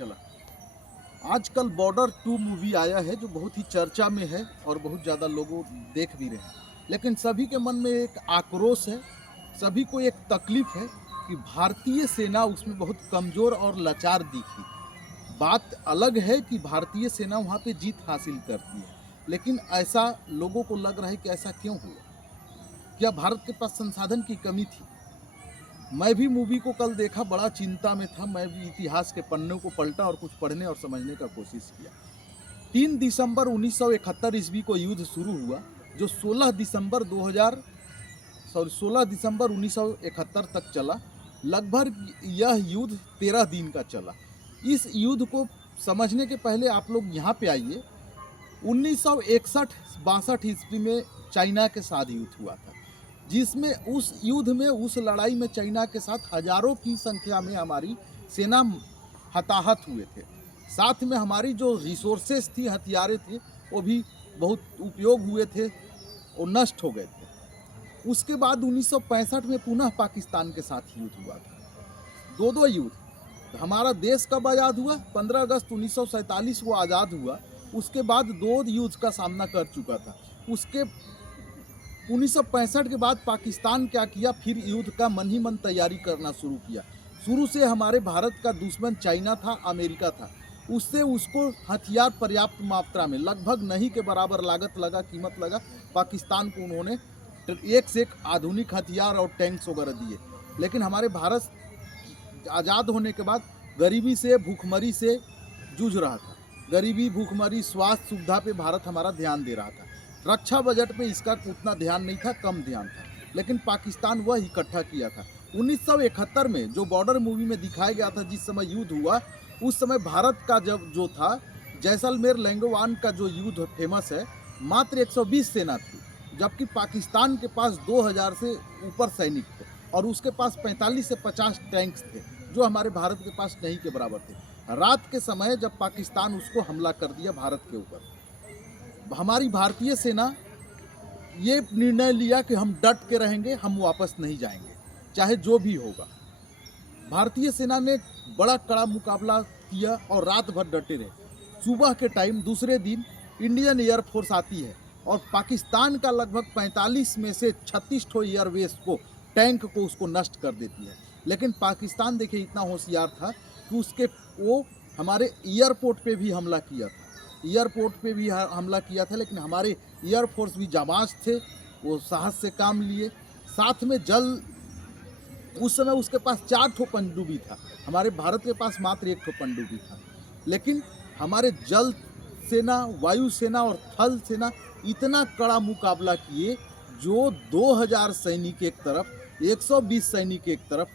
चला। आजकल border 2 movie आया है जो बहुत ही चर्चा में है और बहुत ज़्यादा लोगों देख भी रहे हैं। लेकिन सभी के मन में एक आक्रोश है, सभी को एक तकलीफ है कि भारतीय सेना उसमें बहुत कमज़ोर और लाचार दिखी। बात अलग है कि भारतीय सेना वहाँ पे जीत हासिल करती है, लेकिन ऐसा लोगों को लग रहा है कि ऐसा क्यों हुआ? क्या भारत के पास संसाधन की कमी थी? मैं भी मूवी को कल देखा, बड़ा चिंता में था। मैं भी इतिहास के पन्नों को पलटा और कुछ पढ़ने और समझने का कोशिश किया। 3 दिसंबर 1971 ईस्वी को युद्ध शुरू हुआ, जो 16 दिसंबर 1971 तक चला। लगभग यह युद्ध 13 दिन का चला। इस युद्ध को समझने के पहले आप लोग यहाँ पे आइए। 1961-62 ईस्वी में चाइना के साथ युद्ध हुआ था, जिसमें उस युद्ध में, उस लड़ाई में चाइना के साथ हजारों की संख्या में हमारी सेना हताहत हुए थे। साथ में हमारी जो रिसोर्सेस थी, हथियारे थे, वो भी बहुत उपयोग हुए थे, वो नष्ट हो गए थे। उसके बाद 1965 में पुनः पाकिस्तान के साथ युद्ध हुआ था। दो युद्ध। हमारा देश कब आज़ाद हुआ? 15 अगस्त 1947 को आज़ाद हुआ। उसके बाद 2 युद्ध का सामना कर चुका था। उसके 1965 के बाद पाकिस्तान क्या किया, फिर युद्ध का मन ही मन तैयारी करना शुरू किया। शुरू से हमारे भारत का दुश्मन चाइना था, अमेरिका था। उससे उसको हथियार पर्याप्त मात्रा में, लगभग नहीं के बराबर लागत लगा, कीमत लगा, पाकिस्तान को उन्होंने एक से एक आधुनिक हथियार और टैंक्स वगैरह दिए। लेकिन हमारे भारत आज़ाद होने के बाद गरीबी से, भूखमरी से जूझ रहा था। गरीबी, भूखमरी, स्वास्थ्य सुविधा पे भारत हमारा ध्यान दे रहा था। रक्षा बजट पे इसका उतना ध्यान नहीं था, कम ध्यान था। लेकिन पाकिस्तान वह इकट्ठा किया था। 1971 में जो बॉर्डर मूवी में दिखाया गया था, जिस समय युद्ध हुआ, उस समय भारत का जब जो था, जैसलमेर लैंगोवान का जो युद्ध फेमस है, मात्र 120 सेना थी, जबकि पाकिस्तान के पास 2000 से ऊपर सैनिक थे और उसके पास 45 से 50 टैंक्स थे, जो हमारे भारत के पास नहीं के बराबर थे। रात के समय जब पाकिस्तान उसको हमला कर दिया भारत के ऊपर, हमारी भारतीय सेना ये निर्णय लिया कि हम डट के रहेंगे, हम वापस नहीं जाएंगे, चाहे जो भी होगा। भारतीय सेना ने बड़ा कड़ा मुकाबला किया और रात भर डटे रहे। सुबह के टाइम दूसरे दिन इंडियन एयरफोर्स आती है और पाकिस्तान का लगभग 45 में से 36 ठो एयरवेस को, टैंक को उसको नष्ट कर देती है। लेकिन पाकिस्तान देखिए इतना होशियार था कि वो हमारे एयरपोर्ट पे भी हमला किया था। एयरपोर्ट पे भी हमला किया था, लेकिन हमारे एयरफोर्स भी जाबाज थे, वो साहस से काम लिए। साथ में जल, उस समय उसके पास 4 ठो पनडुब्बी था, हमारे भारत के पास मात्र 1 ठो पनडुब्बी था। लेकिन हमारे जल सेना, वायु सेना और थल सेना इतना कड़ा मुकाबला किए, जो 2000 सैनिक एक तरफ, 120 सैनिक एक तरफ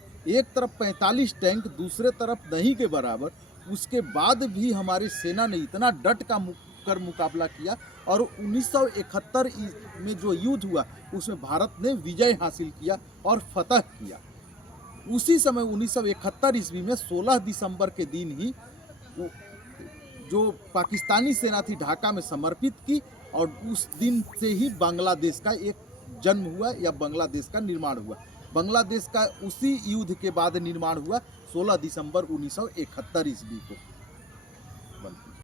45 टैंक, दूसरे तरफ नहीं के बराबर। उसके बाद भी हमारी सेना ने इतना डट कर मुकाबला किया और 1971 में जो युद्ध हुआ, उसमें भारत ने विजय हासिल किया और फतह किया। उसी समय 1971 ईस्वी में 16 दिसंबर के दिन ही जो पाकिस्तानी सेना थी, ढाका में समर्पित की और उस दिन से ही बांग्लादेश का एक जन्म हुआ या बांग्लादेश का निर्माण हुआ। बांग्लादेश का उसी युद्ध के बाद निर्माण हुआ 16 दिसंबर 1971 ईस्वी को।